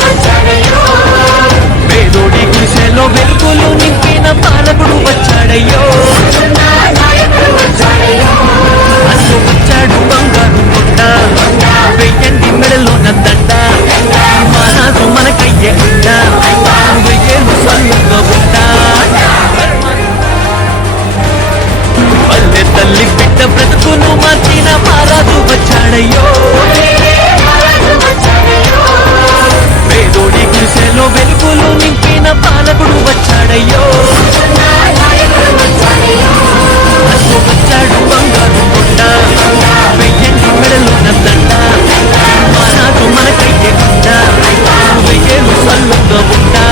వచ్చాడయ్యో పేదోడి గుడిసెలో వెలుగులు నింపిన పాలకుడు వచ్చాడయ్యో అసలు వచ్చాడు బంగారు కొండ వెయ్యండి మెడలో దండ మహారాజు మనకయ్యే ఉండ వెయ్యేళ్ళు స్వల్లంగా ఉంటా పల్లె తల్లి బిడ్డ బ్రతుకును మార్చిన మహారాజు వచ్చాడయ్యో పేదోడి గుడిసెలో వెలుగులు నింపిన పాలకుడు వచ్చాడయ్యో అసలు వచ్చాడు బంగారు కొండ వెయ్యండి మెడలో దండ మహారాజు మనకయ్యే ఉండ వెయ్యేళ్ళు స్వల్లంగా ఉంటా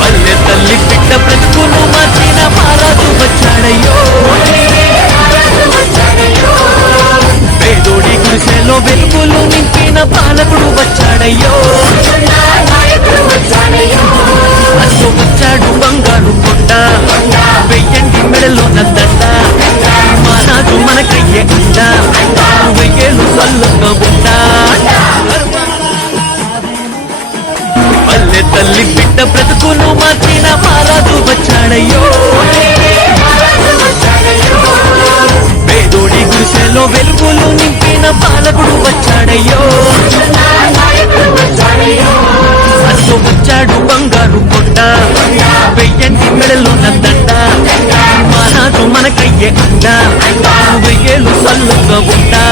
పల్లె తల్లి బిడ్డ బ్రతుకును మార్చిన మహారాజు వచ్చాడయ్యో పేదోడి గుడిసెలో వెలుగులు నింపిన పాలకుడు వచ్చాడయ్యో అసలు వచ్చాడు బంగారు కొండ వెయ్యండి మెడలో దండ మహారాజు మనకయ్యే ఉండ వెయ్యేళ్ళు స్వల్లంగా ఉంటా పల్లె తల్లి బిడ్డ బ్రతుకును మార్చిన మహారాజు వచ్చాడయ్యో పేదోడి గుడిసెలో వెలుగులు నింపిన పాలకుడు వచ్చాడయ్యో అసలు వచ్చాడు బంగారు కొండ వెయ్యండి మెడలో దండ మహారాజు మనకయ్యే ఉండ వెయ్యేళ్ళు సల్లుగా ఉంటా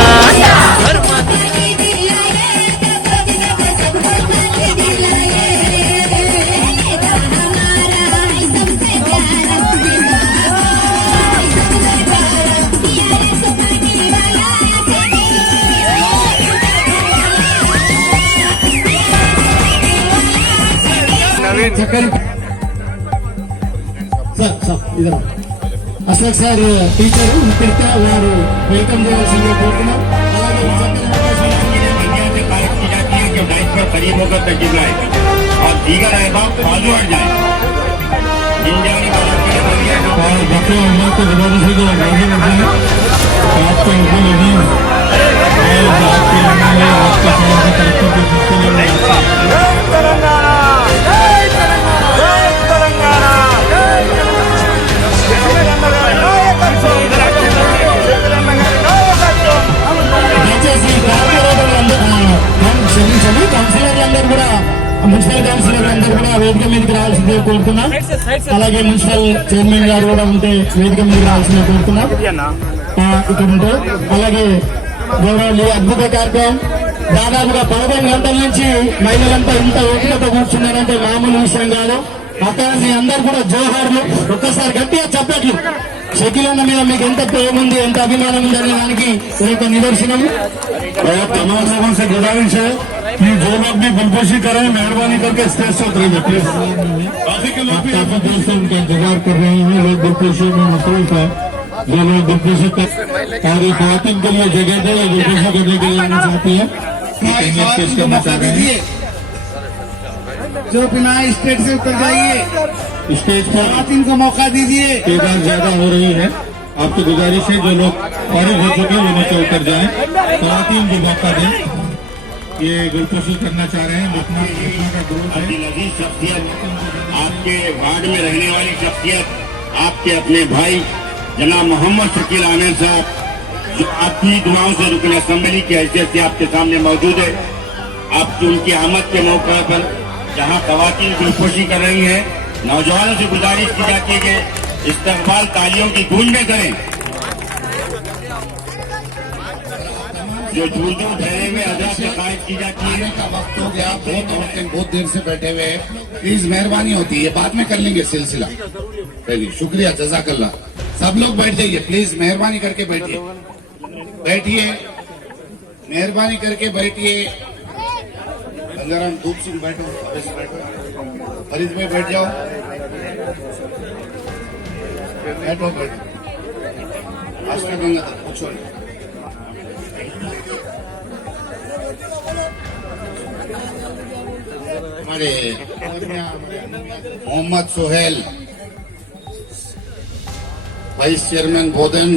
అశోక్ సార్ టీచర్ ఇక్కడికి వారు వెల్కమ్ చేయాల్సిందిగా కోరుతున్నాం. करीब होकर तक जाए और दीगर अहबाब बाजू हट जाए इन जाने वालों के लिए और बच्चों अल्लाह को जबरदस्ती से जो राजी करते हैं आपके ऊपर लगी और आपके लिए आपके शहर की तरक्की के सिलसिले కౌన్సిలర్లందరూ కూడా మున్సిపల్ కౌన్సిలర్లందరూ కూడా వేదిక మీదకి రావాల్సిందే కోరుతున్నాం. అలాగే మున్సిపల్ చైర్మన్ గారు కూడా ఉంటే వేదిక మీదకి రావాల్సిందే కోరుతున్నాం. ఇక్కడ ఉంటే అలాగే గౌరవ అద్భుత కార్యక్రమం దాదాపుగా 15 గంటల నుంచి మహిళలంతా ఇంత ఓపికత కూర్చున్నారంటే మామూలు విషయం కాదు. అక్కడ అందరూ కూడా జోహార్లు ఒక్కసారి గట్టిగా చెప్పట్లు. షకీలన్న మీద మీకు ఎంత ప్రేమ ఉంది, ఎంత అభిమానం ఉంది అనే దానికి ఒక నిదర్శనం. तमाम लोगों से गुजारिश है कि जो लोग भी गुलपोशी करें मेहरबानी करके स्टेज से उतरेंगे प्लीज. बाकी के लोग भी आपको दोस्तों उनका इंतजार कर रहे हैं. लोग गुलपोशी में मसरूफ है. जो लोग गुलपोशी कर और ये खातिन के लिए जगह दे गुलपोशी करने के लिए आना चाहती है पेश करना चाह रहे हैं. जो बिना स्टेज से उतर जाइए, स्टेज पर खातिन को मौका दीजिए. तादाद ज्यादा हो रही है. आपकी गुजारिश है जो लोग फारिग हो चुके हैं वो नीचे उतर जाएं. खातिन को मौका दें. ये गुलपोशी करना चाह रहे हैं. लखनऊ का ग्रुप है. शख्सियत आपके वार्ड में रहने वाली शख्सियत आपके अपने भाई जनाब मोहम्मद शकील आमिर साहब जो आपकी दुआओं से रुकन असेंबली की हैसियत से आपके सामने मौजूद है. आपकी उनकी आमद के मौके पर जहाँ खवातीन गुलपोशी कर रही हैं, नौजवानों से गुजारिश की जाती है कि इस्तकबाल तालियों की गूंज में करें. जो दूर दूर ठहरे हुए आजाद से कायद की जाती है का वक्त हो गया. बहुत देर से बैठे हुए हैं. प्लीज मेहरबानी होती है, बाद में कर लेंगे सिलसिला. चलिए शुक्रिया जज़ाकल्लाह. सब लोग बैठ जाइए प्लीज. मेहरबानी करके बैठिए. बैठिए मेहरबानी करके बैठिए. गंगाराम धूप सिंह बैठो. फरीद भाई बैठ जाओ. बैठो बैठो. अष्टगंगा पूछो. हमारे मोहम्मद सोहेल वाइस चेयरमैन बोधन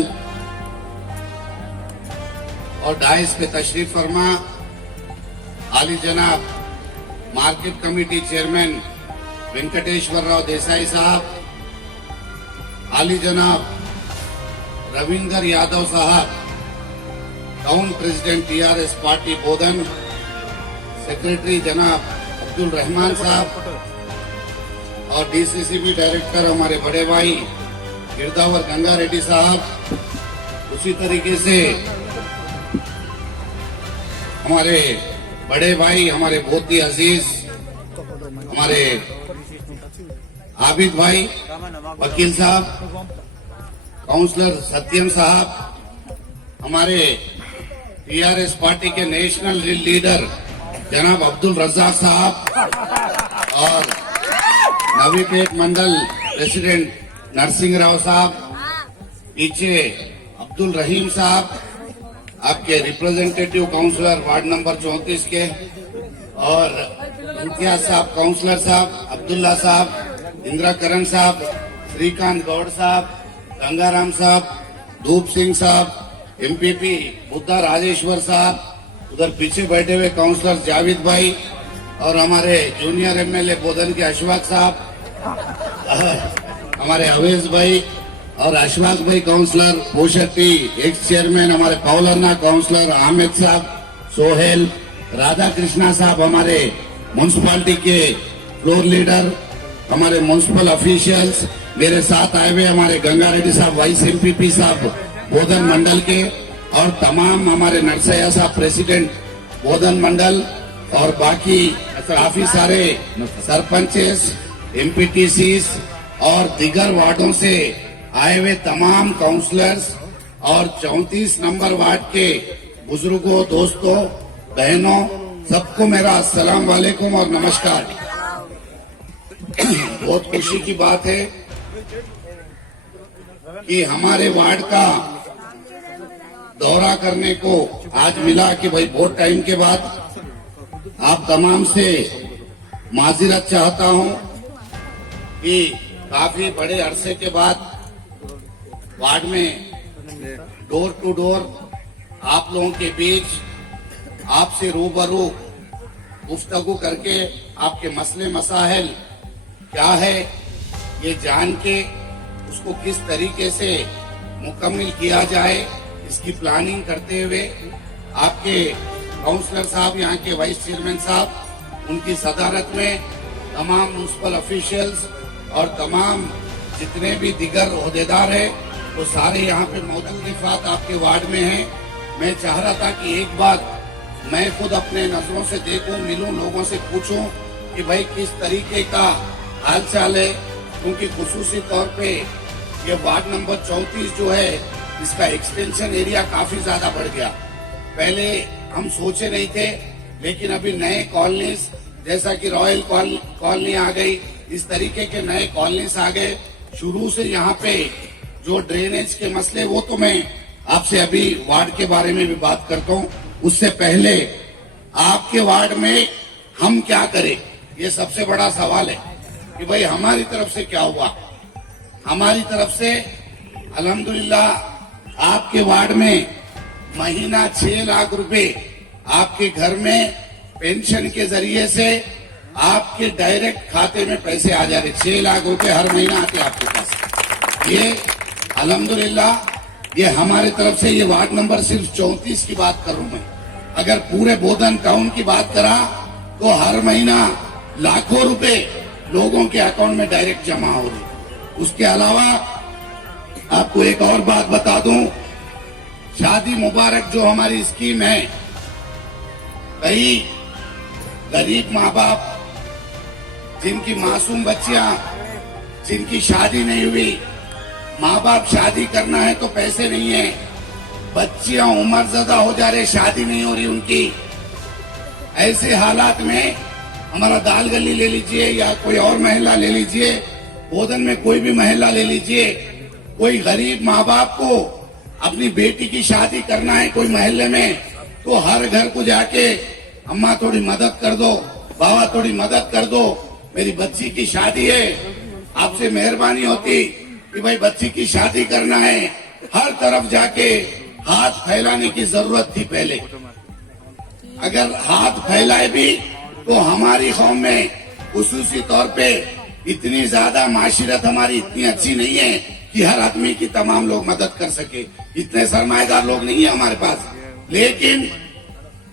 और डाइस पे तशरीफ फरमा आली जनाब market committee chairman Venkateshwar Rao Desai साहब, आली जनाब रविंदर यादव साहब, town president TRS party Bodhan, secretary जनाब अब्दुल रहमान साहब और डीसीसीबी डायरेक्टर हमारे बड़े भाई गिरदावर गंगा रेड्डी साहब, उसी तरीके से हमारे बड़े भाई हमारे बहुत ही अजीज हमारे आबिद भाई वकील साहब, काउंसलर सत्यम साहब, हमारे टीआरएस पार्टी के नेशनल लीडर जनाब अब्दुल रज्जाक साहब और नवीपेट मंडल प्रेसिडेंट नरसिंह राव साहब, पीछे अब्दुल रहीम साहब आपके रिप्रेजेंटेटिव काउंसलर वार्ड नंबर 34 के, और इम्तियाज साहब काउंसलर साहब, अब्दुल्ला साहब, इंदिरा करण साहब, श्रीकांत गौड़ साहब, गंगाराम साहब, धूप सिंह साहब, एमपीपी बुद्धा राजेश्वर साहब, उधर पीछे बैठे हुए काउंसलर जावेद भाई और हमारे जूनियर एमएलए बोधन के अशफाक साहब, हमारे अवेज भाई और अशफाक भाई काउंसलर पोशक्ति, एक्स चेयरमैन हमारे पौलरना काउंसलर आमिद साहब, सोहेल, राधा कृष्णा साहब हमारे म्यूनसिपालिटी के फ्लोर लीडर, हमारे म्यूनसिपल ऑफिशियल्स, मेरे साथ आए हुए हमारे गंगा रेड्डी साहब वाइस एमपीपी साहब बोधन मंडल के, और तमाम हमारे नरसैया साहब प्रेसिडेंट बोधन मंडल और बाकी काफी सारे सरपंचेस, एमपीटीसीज और दीगर वार्डों से आए हुए तमाम काउंसलर्स और 34 नंबर वार्ड के बुजुर्गों, दोस्तों, बहनों, सबको मेरा अस्सलाम वालेकुम और नमस्कार। बहुत खुशी की बात है कि हमारे वार्ड का दौरा करने को आज मिला कि भाई बहुत टाइम के बाद आप तमाम से माजिरत चाहता हूं कि काफी बड़े अरसे के बाद वार्ड में डोर टू डोर आप लोगों के बीच आपसे रूबरू गुफ्तगू करके आपके मसले मसाइल क्या है ये जान के उसको किस तरीके से मुकम्मल किया जाए इसकी प्लानिंग करते हुए आपके काउंसलर साहब, यहाँ के वाइस चेयरमैन साहब, उनकी सदारत में तमाम म्यूनसिपल ऑफिशियल्स और तमाम जितने भी दीगर ओहदेदार हैं वो सारे यहाँ पे मौजूद अफराद आपके वार्ड में हैं। मैं चाह रहा था कि एक बार मैं खुद अपने नजरों से देखूं, मिलूं, लोगों से पूछूं कि भाई किस तरीके का हाल चाल है, क्योंकि खुसूसी तौर पे ये वार्ड नंबर 34 जो है इसका एक्सटेंशन एरिया काफी ज्यादा बढ़ गया। पहले हम सोचे नहीं थे, लेकिन अभी नए कॉलोनीज जैसा कि रॉयल कॉलोनी आ गई, इस तरीके के नए कॉलोनीज आ गए। शुरू से यहाँ पे जो ड्रेनेज के मसले, वो तो मैं आपसे अभी वार्ड के बारे में भी बात करता हूँ। उससे पहले आपके वार्ड में हम क्या करें, ये सबसे बड़ा सवाल है कि भाई हमारी तरफ से क्या हुआ। हमारी तरफ से अल्हम्दुलिल्लाह आपके वार्ड में महीना 6 लाख रुपए आपके घर में पेंशन के जरिए से आपके डायरेक्ट खाते में पैसे आ जा रहे। 6 लाख रुपए हर महीना आते आपके पास। ये अल्हम्दुलिल्लाह ये हमारे तरफ से, ये वार्ड नंबर सिर्फ 34 की बात कर रहा हूं मैं। अगर पूरे बोधन टाउन की बात करा तो हर महीना लाखों रुपए लोगों के अकाउंट में डायरेक्ट जमा हो रहे। उसके अलावा आपको एक और बात बता दूं, शादी मुबारक जो हमारी स्कीम है, कई गरीब माँ बाप जिनकी मासूम बच्चियां, जिनकी शादी नहीं हुई, माँ बाप शादी करना है तो पैसे नहीं है, बच्चियां उम्र ज्यादा हो जा रही, शादी नहीं हो रही उनकी। ऐसे हालात में हमारा दाल गली ले लीजिए या कोई और महल्ला ले लीजिए, बोधन में कोई भी महल्ला ले लीजिए, कोई गरीब माँ बाप को अपनी बेटी की शादी करना है कोई महल्ले में, तो हर घर को जाके अम्मा थोड़ी मदद कर दो, बाबा थोड़ी मदद कर दो, मेरी बच्ची की शादी है, आपसे मेहरबानी होती कि भाई बच्ची की शादी करना है। हर तरफ जाके हाथ फैलाने की जरूरत थी पहले। अगर हाथ फैलाए भी तो हमारी कौम में खुसूसी तौर पे इतनी ज्यादा माशिरत हमारी इतनी अच्छी नहीं है कि हर आदमी की तमाम लोग मदद कर सके। इतने सरमाएदार लोग नहीं है हमारे पास। लेकिन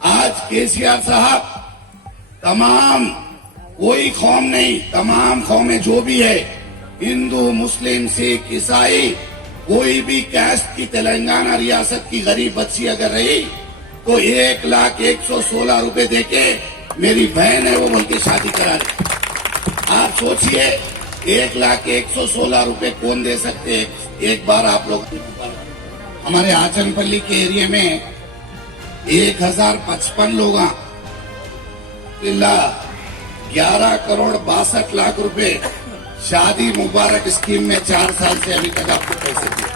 आज केसीआर साहब तमाम, कोई कौम नहीं, तमाम कौमें जो भी है, हिंदू, मुस्लिम, सिख, ईसाई, कोई भी कास्ट की तेलंगाना रियासत की गरीब बच्ची अगर रही तो 1,01,16 रुपए देके मेरी बहन है वो बोल के शादी करा दे। आप सोचिए 1,01,16 रुपए कौन दे सकते हैं? एक बार आप लोग, हमारे आचनपल्ली के एरिया में 1055 लोग 11 करोड़ 62 लाख रुपए शादी मुबारक स्कीम में 4 साल से अभी तक आपको पैसे दिए।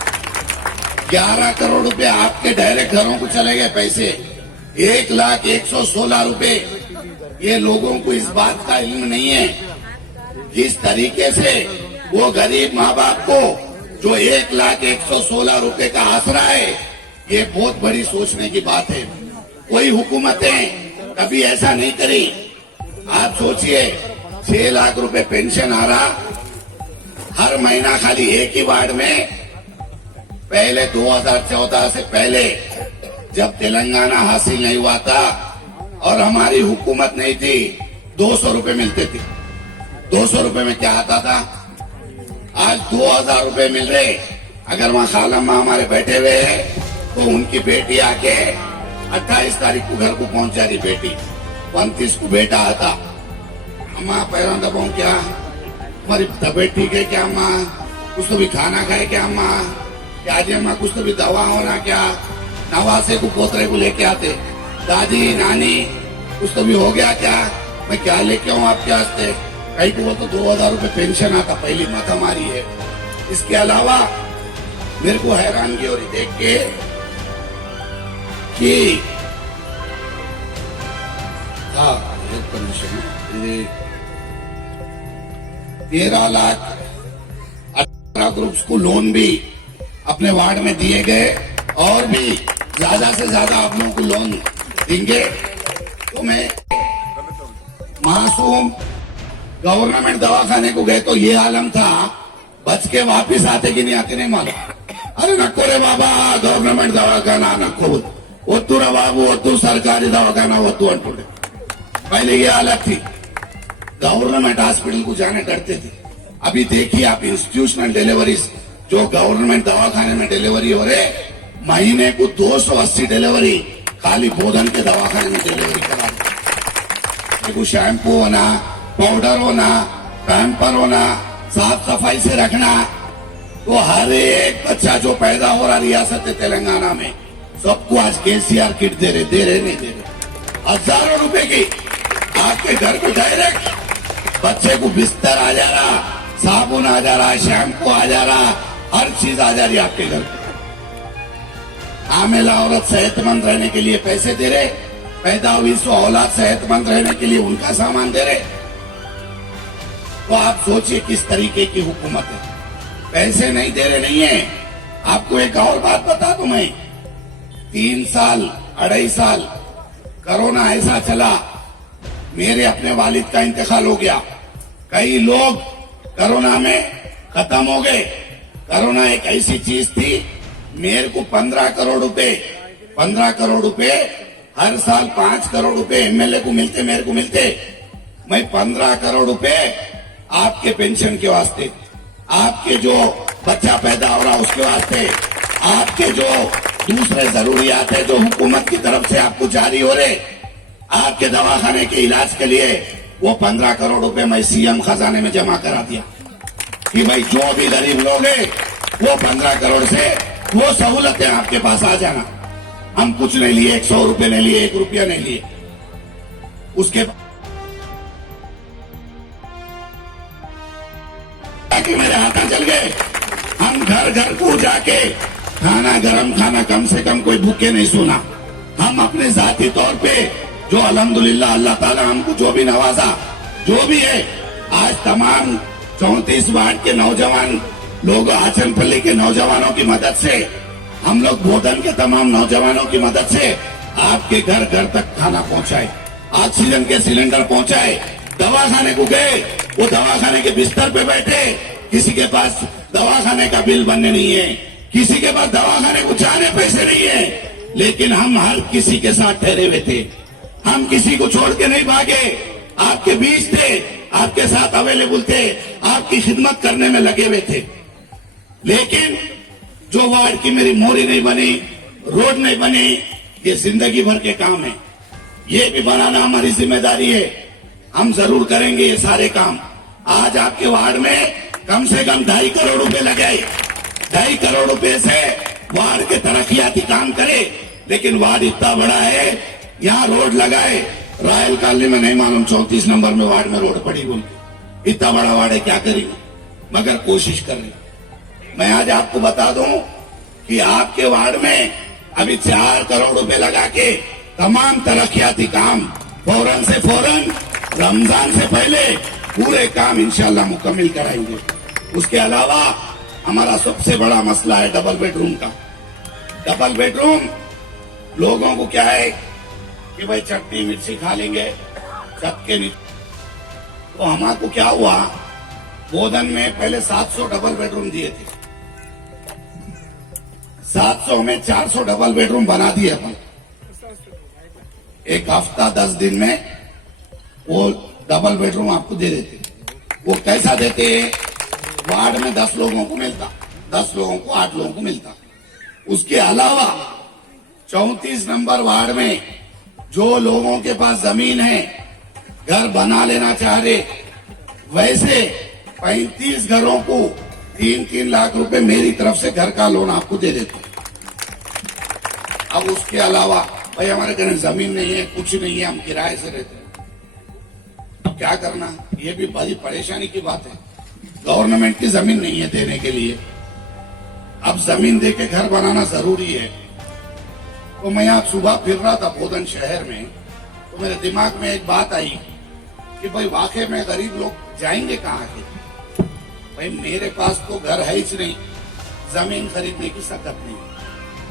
11 करोड़ रुपए आपके डायरेक्ट घरों को चले गए पैसे। 1,01,16 रुपए, ये लोगों को इस बात का इल्म नहीं है जिस तरीके से वो गरीब माँ बाप को जो 1,01,16 रुपए का आसरा है, ये बहुत बड़ी सोचने की बात है। कोई हुकूमतें कभी ऐसा नहीं करी। आप सोचिए 6 लाख रुपए पेंशन आ रहा हर महीना खाली एक ही वार्ड में। पहले 2014 से पहले जब तेलंगाना हासिल नहीं हुआ था और हमारी हुकूमत नहीं थी, 200 रुपए मिलते थे। 200 रुपए में क्या आता था? आज 2,000 रुपए मिल रहे। अगर वहाँ खाला माँ हमारे बैठे हुए हैं तो उनकी बेटी आके 28 तारीख को घर को पहुंच जा रही बेटी, 29 को बेटा आता। अम्मा पैरों दबाऊं क्या? तुम्हारी तबीयत ठीक है क्या अम्मा? कुछ तो भी खाना खाए क्या अम्मा? क्या जी अम्मा कुछ तो भी दवा होना क्या? नवासे को पोतरे को लेके आते, दादी नानी कुछ तो भी हो गया क्या? मैं क्या लेके आऊँ आपके वास्ते? कहीं को तो 2,000 रुपए पेंशन आता, पहली मत हमारी है। इसके अलावा मेरे को हैरानगी हो रही देख के कि 13 लाख 18 ग्रुप्स को लोन भी अपने वार्ड में दिए गए और भी ज्यादा से ज्यादा आप लोगों को लोन देंगे। तो मैं मासूम गवर्नमेंट दवाखाने को गए तो ये आलम था, बच के वापिस आते कि नहीं आते नहीं मालूम। अरे नक्को रे बाबा गवर्नमेंट दवाखाना नक्को वत्तू रे बाबू वत्तू सरकारी दवाखाना वत्तू अंटूटे। पहले ये हालत थी, गवर्नमेंट हॉस्पिटल को जाने डरते थे। अभी देखिए आप इंस्टीट्यूशनल डिलीवरीज जो गवर्नमेंट दवाखाने में डिलीवरी हो रहे, महीने को 280 डिलीवरी खाली बोधन के दवाखाने में डिलीवरी करा देखो। शैम्पू होना, पाउडर होना, पैम्पर होना, साफ सफाई से रखना, तो हर एक बच्चा जो पैदा हो रहा रियासत तेलंगाना में सबको आज केसीआर किट दे रहे नहीं दे रहे। हजारों रुपए की आपके घर पे डायरेक्ट बच्चे को बिस्तर आ जा रहा, साबुन आ जा रहा, शैम्पू आ जा रहा, हर चीज आ जा रही आपके घर पे। हामिला औरत सेहतमंद रहने के लिए पैसे दे रहे, पैदा हुई 100 औलाद सेहतमंद रहने के लिए उनका सामान दे रहे। तो आप सोचिए किस तरीके की हुकूमत है। पैसे नहीं दे रहे नहीं है। आपको एक और बात बता दूं मैं, 3 साल 2.5 साल कोरोना ऐसा चला, मेरे अपने वालिद का इंतकाल हो गया, कई लोग कोरोना में खत्म हो गए। कोरोना एक ऐसी चीज थी, मेरे को 15 करोड़ रुपए हर साल 5 करोड़ रुपए एमएलए को मिलते, मेरे को मिलते। मैं 15 करोड़ रुपए आपके पेंशन के वास्ते, आपके जो बच्चा पैदा हो रहा उसके वास्ते, आपके जो दूसरे जरूरियात है जो हुकूमत की तरफ से आपको जारी हो रहे, आपके दवाखाने के इलाज के लिए वो 15 करोड़ रुपए मैं सीएम खजाने में जमा करा दिया कि भाई जो भी गरीब लोग हैं वो 15 करोड़ से वो सहूलतें आपके पास आ जाना। हम कुछ नहीं लिए, 100 रुपए नहीं लिए, 1 रुपया नहीं लिए। उसके ताकि मेरे हाथ चल गए। हम घर घर को जाके खाना, गरम खाना कम से कम कोई भूखे नहीं सोना। हम अपने जाती तौर पे जो अल्हम्दुलिल्लाह अल्लाह ताला हमको जो भी नवाजा, जो भी है, आज तमाम 34 वार्ड के नौजवान लोग, आचनपल्ली के नौजवानों की मदद से हम लोग बोधन के तमाम नौजवानों की मदद से आपके घर घर तक खाना पहुंचाए, ऑक्सीजन के सिलेंडर पहुंचाए, दवाखाने को गए, वो दवाखाने के बिस्तर पे बैठे, किसी के पास दवाखाने का बिल बनने नहीं है, किसी के पास दवाखाने को जाने पैसे नहीं है, लेकिन हम हर किसी के साथ ठहरे हुए थे। हम किसी को छोड़ के नहीं भागे, आपके बीच थे, आपके साथ अवेलेबल थे, आपकी खिदमत करने में लगे हुए थे। लेकिन जो वार्ड की मेरी मोरी नहीं बनी, रोड नहीं बनी, ये जिंदगी भर के काम है, ये भी बनाना हमारी जिम्मेदारी है। हम जरूर करेंगे ये सारे काम। आज आपके वार्ड में कम से कम 2.5 करोड़ रुपए लगे। 2.5 करोड़ रुपए से वार्ड के तरक्याती काम करे, लेकिन वार्ड इतना बड़ा है, यहाँ रोड लगाए, रॉयल कॉलोनी में नहीं मालूम 34 नंबर में वार्ड में रोड पड़ी बोल के, इतना बड़ा वार्ड है, क्या करेंगे, मगर कोशिश कर रहे। मैं आज आपको बता दूं कि आपके वार्ड में अभी 4 करोड़ रुपए लगा के तमाम तरक्याती काम फौरन से फौरन रमजान से पहले पूरे काम इंशाल्लाह मुकम्मल कराएंगे। उसके अलावा हमारा सबसे बड़ा मसला है डबल बेडरूम का। डबल बेडरूम लोगों को क्या है कि भाई चटनी मिर्ची खा लेंगे छत के नीचे। तो हमारे को क्या हुआ, बोधन में पहले 700 डबल बेडरूम दिए थे, 700 में 400 डबल बेडरूम बना दिए अपन। एक हफ्ता 10 दिन में वो डबल बेडरूम आपको दे देते। वो कैसा देते, वार्ड में 10 लोगों को मिलता, 10 लोगों को 8 लोगों को मिलता। उसके अलावा 34 नंबर वार्ड में जो लोगों के पास जमीन है, घर बना लेना चाह रहे, वैसे 35 घरों को 3-3 लाख रुपए मेरी तरफ से घर का लोन आपको दे देते। अब उसके अलावा भाई हमारे घर में जमीन नहीं है, कुछ नहीं है, हम किराए से रहते हैं, अब क्या करना, ये भी बड़ी परेशानी की बात है। गवर्नमेंट की जमीन नहीं है देने के लिए, अब जमीन देके घर बनाना जरूरी है। तो मैं आज सुबह फिर रहा था बोधन शहर में, तो मेरे दिमाग में एक बात आई कि भाई वाकई में गरीब लोग जाएंगे कहाँ के। भाई मेरे पास तो घर है ही नहीं, जमीन खरीदने की सकत नहीं,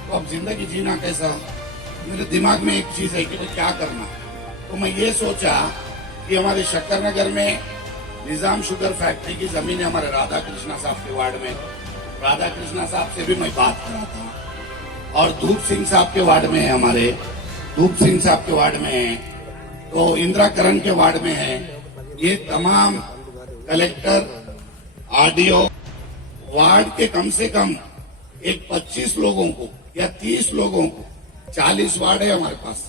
तो अब जिंदगी जीना कैसा। मेरे दिमाग में एक चीज है कि भाई क्या करना। तो मैं ये सोचा कि हमारे शक्कर नगर में निजाम शुगर फैक्ट्री की जमीन है हमारे राधा कृष्णा साहब के वार्ड में। राधा कृष्णा साहब से भी मैं बात करा था, और धूप सिंह साहब के वार्ड में है, हमारे धूप सिंह साहब के वार्ड में है, तो इंदिरा करण के वार्ड में है। ये तमाम कलेक्टर आरडीओ वार्ड के कम से कम एक 25 लोगों को या 30 लोगों को, 40 वार्ड है हमारे पास,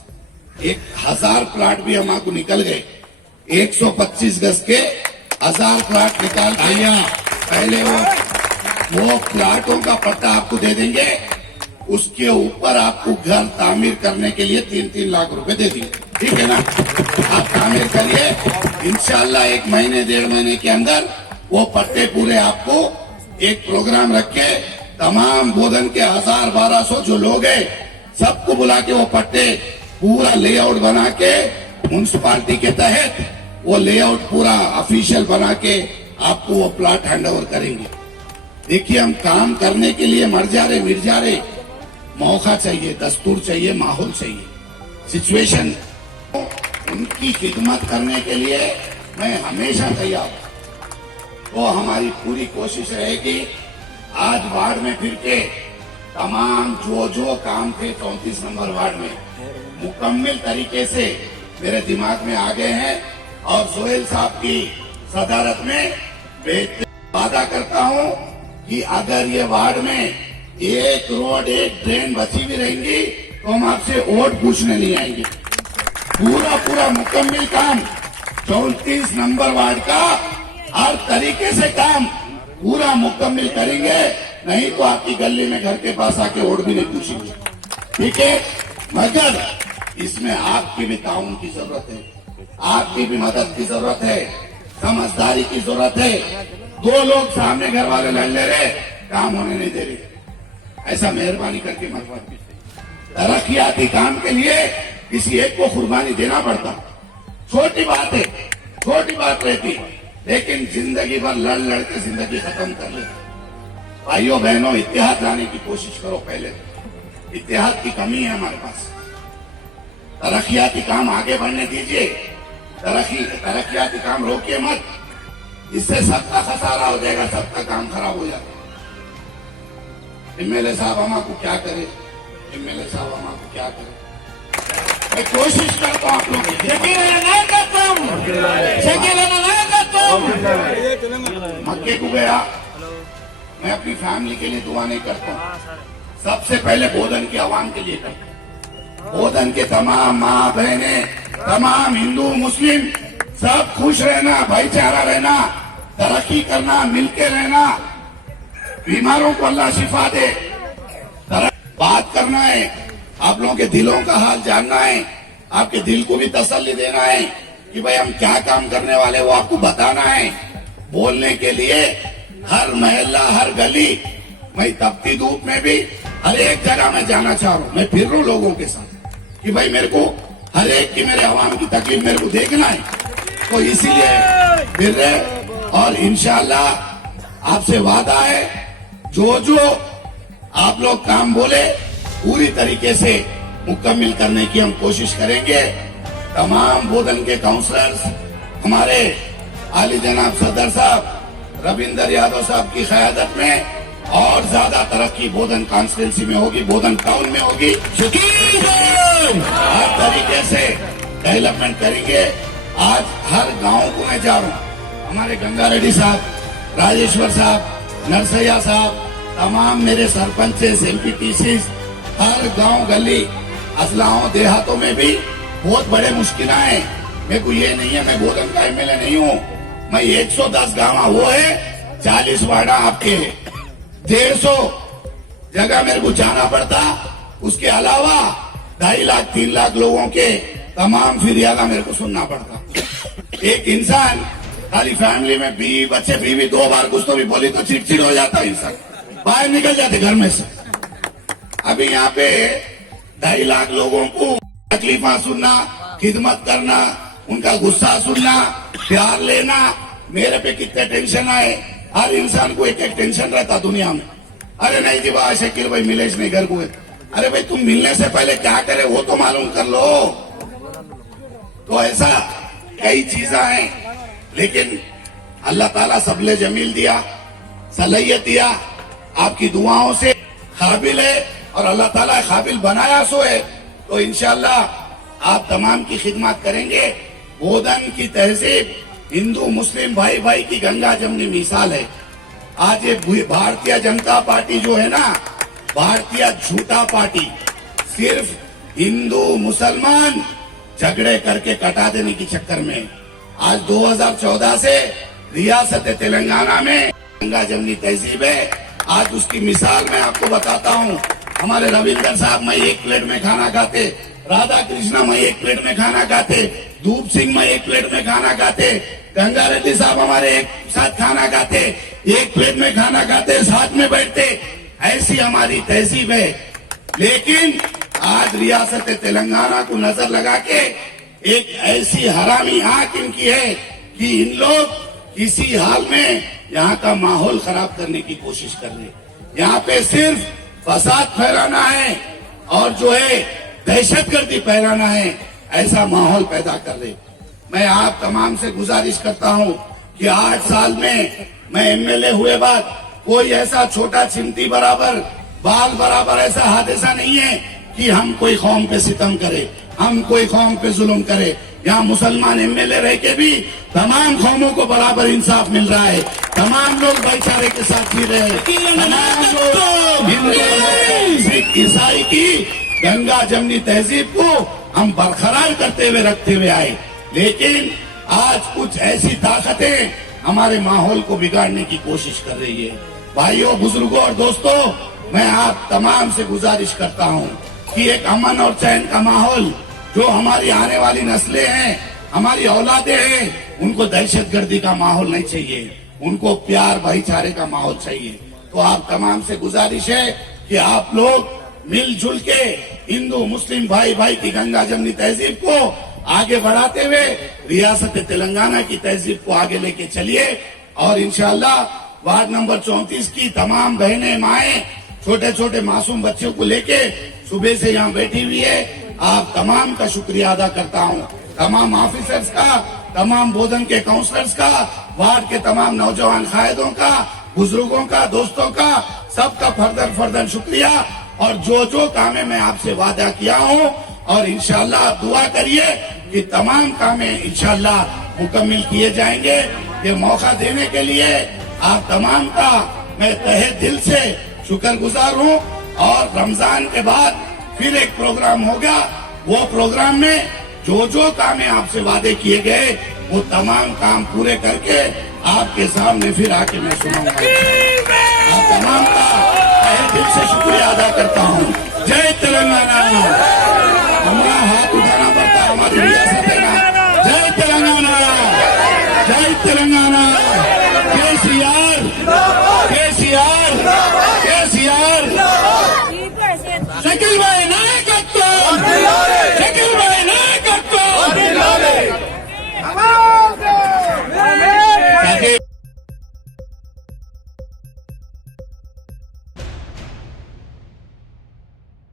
1000 प्लाट भी हमारे को निकल गए। 125 गज के 1000 प्लाट निकाल दिया। पहले वो प्लाटों का पट्टा आपको दे देंगे, उसके ऊपर आपको घर तामीर करने के लिए 3-3 लाख रुपए दे दिए, ठीक है ना। आप तामीर करिए, इंशाल्लाह 1 महीने 1.5 महीने के अंदर वो पट्टे पूरे आपको एक प्रोग्राम रख के तमाम बोधन के 1000-1200 जो लोग हैं सबको बुला के वो पट्टे पूरा लेआउट बना के म्युनिसिपालिटी के तहत वो लेआउट पूरा ऑफिशियल बना के आपको वो प्लाट हैंडओवर करेंगे। देखिए हम काम करने के लिए मर जा रहे, मिट जा रहे, मौका चाहिए, दस्तूर चाहिए, माहौल चाहिए, सिचुएशन। उनकी खिदमत करने के लिए मैं हमेशा तैयार हूं। तो हमारी पूरी कोशिश रहेगी आज वार्ड में फिर के तमाम जो काम थे 34 नंबर वार्ड में मुकम्मल तरीके से मेरे दिमाग में आ गए हैं, और सोहेल साहब की सदारत में वादा करता हूं कि अगर ये वार्ड में एक रोड एक ड्रेन बची भी रहेंगी तो हम आपसे वोट पूछने नहीं आएंगे। पूरा मुकम्मल काम 34 नंबर वार्ड का हर तरीके से काम पूरा मुकम्मल करेंगे, नहीं तो आपकी गली में घर के पास आके वोट भी नहीं पूछेंगे, ठीक है। मगर इसमें आपकी भी ताउन की जरूरत है, आपकी भी मदद की जरूरत है, समझदारी की जरूरत है। 2 लोग सामने घर वाले लड़ ले रहे, काम होने नहीं दे रहे, ऐसा मेहरबानी करके मत कीजिए। तरक्याती काम के लिए किसी एक को कुर्बानी देना पड़ता, छोटी बात है, छोटी बात रहती, लेकिन जिंदगी भर लड़ के जिंदगी खत्म कर लेते। भाइयों बहनों, इतिहास लाने की कोशिश करो पहले। इत्तेहाद की कमी है हमारे पास। तरक्याती काम आगे बढ़ने दीजिए, तरक्याती काम रोकिए मत, इससे सबका खसारा हो जाएगा, सबका काम खराब हो जाएगा। एमएलए साहब हमको क्या करे, एमएलए साहब हमको क्या करे, मैं कोशिश करता हूँ आप लोग मक्के को गया, मैं अपनी फैमिली के लिए दुआ नहीं करता हूँ, सबसे पहले बोधन के आवाम के लिए करता हूँ। बोधन के तमाम माँ बहने, तमाम हिंदू मुस्लिम सब खुश रहना, भाईचारा रहना, तरक्की करना, मिलके रहना, बीमारों को अल्लाह शिफा दे, बात करना है, आप लोगों के दिलों का हाल जानना है, आपके दिल को भी तसल्ली देना है कि भाई हम क्या काम करने वाले वो आपको बताना है। बोलने के लिए हर मोहल्ला, हर गली, मैं तपती धूप में भी हर एक जगह में जाना चाह रहा हूँ, मैं फिर रहा हूँ लोगों के साथ कि भाई मेरे को हर एक की, मेरे आवाम की तकलीफ मेरे को देखना है, तो इसीलिए फिर रहे। और इंशाअल्लाह आपसे वादा है, जो जो आप लोग काम बोले पूरी तरीके से मुकम्मल करने की हम कोशिश करेंगे। तमाम बोधन के काउंसलर्स, हमारे आली जनाब सदर साहब रविंदर यादव साहब की क़यादत में और ज्यादा तरक्की बोधन कॉन्स्टिट्यूंसी में होगी, बोधन टाउन में होगी, हर तरीके से डेवलपमेंट करेंगे। आज हर गांव को मैं जा रहा हूँ, हमारे गंगा रेड्डी साहब, राजेश्वर साहब, नरसैया साहब, तमाम मेरे सरपंच, एमपीटीसी, हर गांव गली, अजलाओं, देहातों में भी बहुत बड़े मुश्किल हैं। मेरे को ये नहीं है मैं बोधन का एमएलए नहीं हूँ, मैं 110 गाँव वो है, 40 वार्डा आपके, 150 जगह मेरे को जाना पड़ता, उसके अलावा 2.5 लाख 3 लाख लोगों के तमाम फिरियादा मेरे को सुनना पड़ता। एक इंसान खाली फैमिली में बीवी बच्चे, बीवी 2 बार कुछ तो भी बोली तो चिड़चिड़ हो जाता इंसान, बाहर निकल जाते घर में से। अभी यहाँ पे 2.5 लाख लोगों को तकलीफा सुनना, खिदमत करना, उनका गुस्सा सुनना, प्यार लेना, मेरे पे कितने टेंशन आए। हर इंसान को एक एक टेंशन रहता दुनिया में। अरे नहीं जी भाई शकील भाई मिलेश नहीं घर को, अरे भाई तुम मिलने से पहले क्या करे वो तो मालूम कर लो। तो ऐसा कई चीजें हैं, लेकिन अल्लाह ताला सबले जमील दिया, सलाहियत दिया, आपकी दुआओं से काबिल है और अल्लाह ताला काबिल बनाया सो है, तो इंशाअल्लाह आप तमाम की खिदमत करेंगे। बोधन की तहजीब हिंदू मुस्लिम भाई भाई की गंगा जमनी मिसाल है। आज ये भारतीय जनता पार्टी जो है ना, भारतीय झूठा पार्टी, सिर्फ हिंदू मुसलमान झगड़े करके कटा देने की चक्कर में आज 2014 से रियासत तेलंगाना में गंगा जमनी तहजीब है। आज उसकी मिसाल मैं आपको बताता हूँ। हमारे रविंदर साहब मैं एक प्लेट में खाना खाते, राधा कृष्णा मैं एक प्लेट में खाना खाते, धूप सिंह मैं एक प्लेट में खाना खाते, गंगा रेड्डी साहब हमारे एक साथ खाना खाते, एक प्लेट में खाना खाते, साथ में बैठते, ऐसी हमारी तहजीब है। लेकिन आज रियासत तेलंगाना को नजर लगा के एक ऐसी हरामी आंख इनकी है कि इन लोग किसी हाल में यहाँ का माहौल खराब करने की कोशिश कर रहे हैं। यहाँ पे सिर्फ फसाद फैलाना है और जो है दहशतगर्दी फैलाना है, ऐसा माहौल पैदा कर रहे। मैं आप तमाम से गुजारिश करता हूँ कि 8 साल में मैं एमएलए हुए बाद कोई ऐसा छोटा चिमटी बराबर, बाल बराबर ऐसा हादसा नहीं है कि हम कोई कौम पे सितम करे, हम कोई कौम पे जुल्म करे। यहाँ मुसलमान एमएलए रह के भी तमाम कौमों को बराबर इंसाफ मिल रहा है, तमाम लोग भाईचारे के साथ जी रहे हैं, तमाम लोग हिंदू सिख ईसाई की गंगा जमनी तहजीब को हम बरकरार करते हुए रखते हुए आए। लेकिन आज कुछ ऐसी ताकतें हमारे माहौल को बिगाड़ने की कोशिश कर रही है। भाइयों, बुजुर्गों और दोस्तों, मैं आप तमाम से गुजारिश करता हूं कि एक अमन और चैन का माहौल, जो हमारी आने वाली नस्लें हैं, हमारी औलादें हैं, उनको दहशतगर्दी का माहौल नहीं चाहिए, उनको प्यार भाईचारे का माहौल चाहिए। तो आप तमाम से गुजारिश है कि आप लोग मिलजुल के हिंदू मुस्लिम भाई भाई की गंगा जमनी तहजीब को आगे बढ़ाते हुए रियासत तेलंगाना की तहजीब को आगे लेके चलिए। और इंशाअल्लाह वार्ड नंबर 34 की तमाम बहनें, माएं, छोटे छोटे मासूम बच्चों को लेके सुबह से यहाँ बैठी हुई है, आप तमाम का शुक्रिया अदा करता हूँ। तमाम ऑफिसर्स का, तमाम बोधन के काउंसलर्स का, वार्ड के तमाम नौजवान कायदों का, बुजुर्गों का, दोस्तों का, सबका फर्दर शुक्रिया। और जो कामें मैं आपसे वादा किया हूँ, और इंशाल्लाह आप दुआ करिए कि तमाम कामें इंशाल्लाह मुकम्मल किए जाएंगे। ये मौका देने के लिए आप तमाम का मैं तहे दिल से शुक्रगुजार हूँ। और रमजान के बाद फिर एक प्रोग्राम होगा, वो प्रोग्राम में जो कामें आपसे वादे किए गए वो तमाम काम पूरे करके आपके सामने फिर आके मैं सुनाऊंगा। आप तमाम का तहे दिल से शुक्रिया अदा करता हूँ। जय तेलंगाना। हमारा हाथ उठाना पड़ता है हमारी रियासत